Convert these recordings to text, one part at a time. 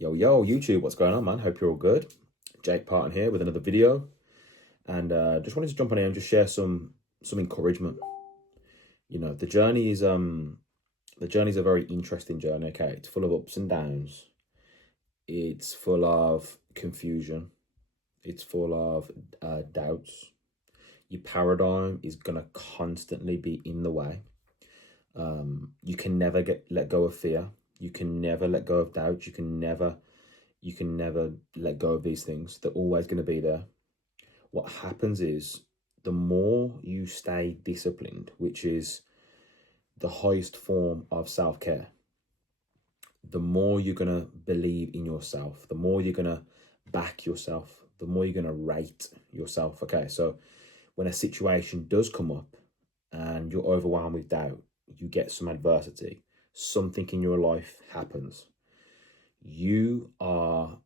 Yo, YouTube, what's going on, man? Hope you're all good. Jake Parton here with another video. And just wanted to jump on here and just share some encouragement. You know, the journey's a very interesting journey, okay? It's full of ups and downs. It's full of confusion. It's full of doubts. Your paradigm is gonna constantly be in the way. You can never let go of fear. You can never let go of doubt. You can never let go of these things. They're always going to be there. What happens is the more you stay disciplined, which is the highest form of self-care, the more you're going to believe in yourself, the more you're going to back yourself, the more you're going to rate yourself. Okay, so when a situation does come up and you're overwhelmed with doubt, you get some adversity, something in your life happens, you are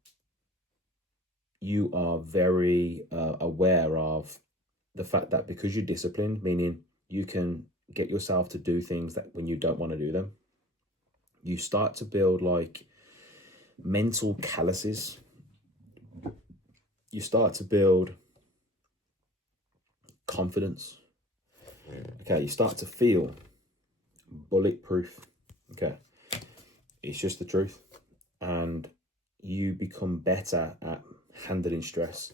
very aware of the fact that because you're disciplined, meaning you can get yourself to do things that when you don't want to do them, you start to build like mental calluses. You start to build confidence. Okay, you start to feel bulletproof. Okay, it's just the truth. And you become better at handling stress.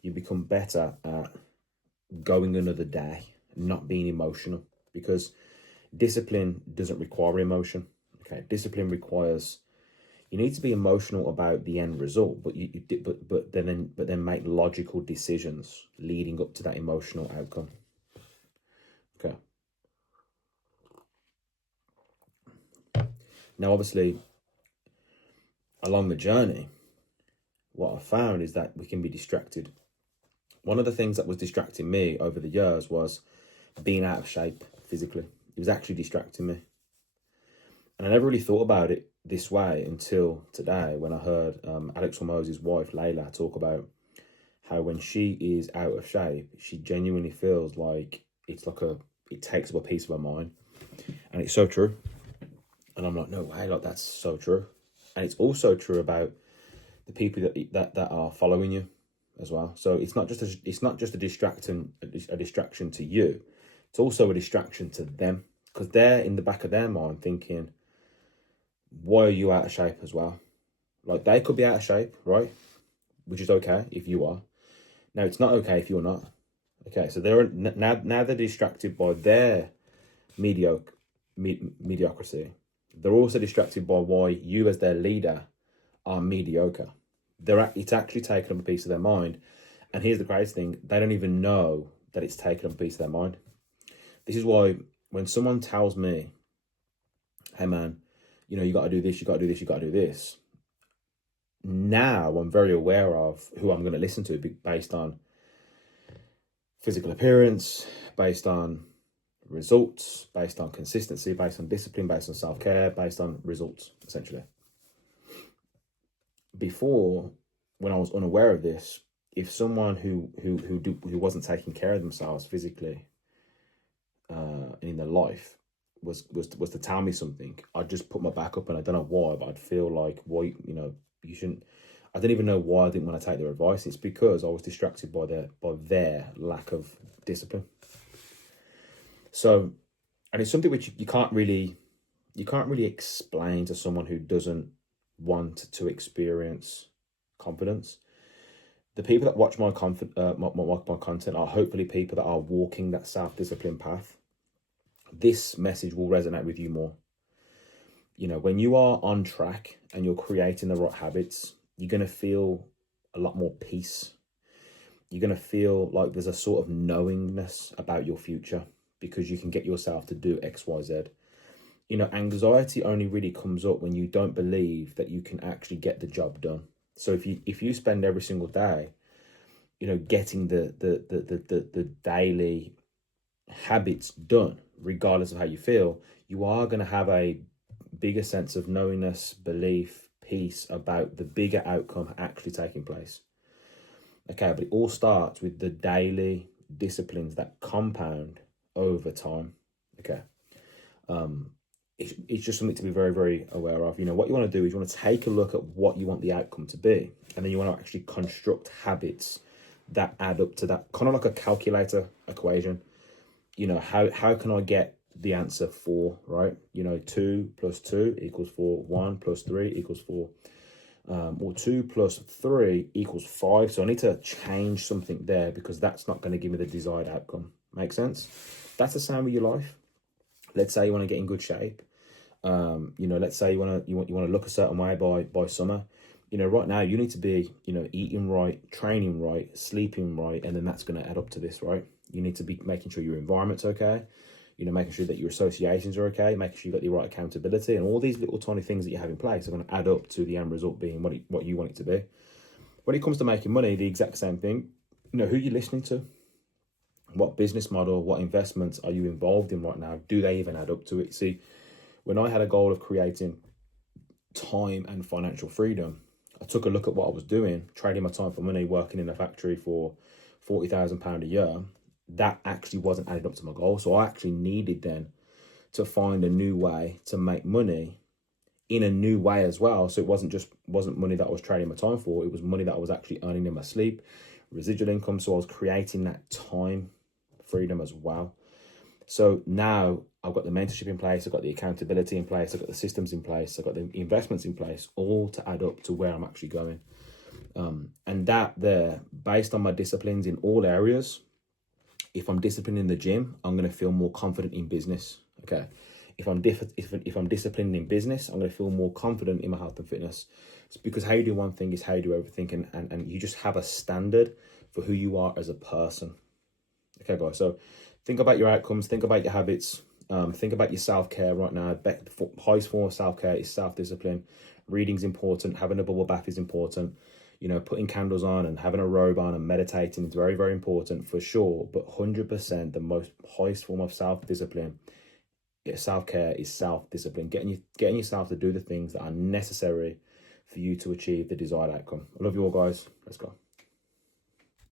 You become better at going another day, not being emotional, because discipline doesn't require emotion. Okay, discipline requires, you need to be emotional about the end result, but but then make logical decisions leading up to that emotional outcome. Okay. Now, obviously, along the journey, what I found is that we can be distracted. One of the things that was distracting me over the years was being out of shape physically. It was actually distracting me. And I never really thought about it this way until today when I heard Alex Hormoz's wife, Layla, talk about how when she is out of shape, she genuinely feels like it takes up a piece of her mind. And it's so true. And I'm like, no way, like that's so true. And it's also true about the people that are following you as well. So it's not just a distraction to you. It's also a distraction to them, because they're in the back of their mind thinking, why are you out of shape as well? Like, they could be out of shape, right? Which is okay if you are. Now, it's not okay if you're not. Okay, so they're now they're distracted by their mediocrity. They're also distracted by why you as their leader are mediocre. It's actually taken up a piece of their mind. And here's the crazy thing, they don't even know that it's taken up a piece of their mind. This is why when someone tells me, hey man, you know, you got to do this, you got to do this, you got to do this. Now I'm very aware of who I'm going to listen to based on physical appearance, based on results, based on consistency, based on discipline, based on self-care, based on results, essentially. Before, when I was unaware of this, if someone who wasn't taking care of themselves physically in their life was to tell me something, I'd just put my back up, and I don't know why, but I'd feel like, why, you know, you shouldn't. I don't even know why I didn't want to take their advice. It's because I was distracted by their lack of discipline. So, and it's something which you can't really explain to someone who doesn't want to experience confidence. The people that watch my content are hopefully people that are walking that self-discipline path. This message will resonate with you more. You know, when you are on track and you're creating the right habits, you're going to feel a lot more peace. You're going to feel like there's a sort of knowingness about your future because you can get yourself to do X, Y, Z. You know, anxiety only really comes up when you don't believe that you can actually get the job done. So if you spend every single day, you know, getting the daily habits done, regardless of how you feel, you are going to have a bigger sense of knowingness, belief, peace about the bigger outcome actually taking place. Okay, but it all starts with the daily disciplines that compound over time. Okay. it's just something to be very, very aware of. You know, what you want to do is you want to take a look at what you want the outcome to be, and then you want to actually construct habits that add up to that, kind of like a calculator equation. You know, how can I get the answer 4, right? You know, 2 plus 2 equals 4, 1 plus 3 equals 4, or 2 plus 3 equals 5. So I need to change something there because that's not going to give me the desired outcome. Make sense? That's the same with your life. Let's say you want to get in good shape. You know, let's say you want to look a certain way by summer. You know, right now you need to be, you know, eating right, training right, sleeping right, and then that's going to add up to this, right? You need to be making sure your environment's okay, you know, making sure that your associations are okay, making sure you've got the right accountability, and all these little tiny things that you have in place are going to add up to the end result being what you want it to be. When it comes to making money, the exact same thing. You know, who you're listening to, what business model, what investments are you involved in right now? Do they even add up to it? See, when I had a goal of creating time and financial freedom, I took a look at what I was doing, trading my time for money, working in a factory for £40,000 a year. That actually wasn't added up to my goal. So I actually needed then to find a new way to make money in a new way as well. So it wasn't money that I was trading my time for. It was money that I was actually earning in my sleep, residual income. So I was creating that time freedom as well. So now I've got the mentorship in place, I've got the accountability in place, I've got the systems in place, I've got the investments in place, all to add up to where I'm actually going. And that there, based on my disciplines in all areas, if I'm disciplined in the gym, I'm going to feel more confident in business. Okay. If I'm disciplined in business, I'm going to feel more confident in my health and fitness. It's because how you do one thing is how you do everything. And you just have a standard for who you are as a person. Okay, guys. So think about your outcomes, think about your habits, think about your self-care right now. The highest form of self-care is self-discipline. Reading's important. Having a bubble bath is important. You know, putting candles on and having a robe on and meditating is very, very important for sure. But 100% the most highest form of self-discipline, self-care is self-discipline. Getting yourself to do the things that are necessary for you to achieve the desired outcome. I love you all, guys. Let's go.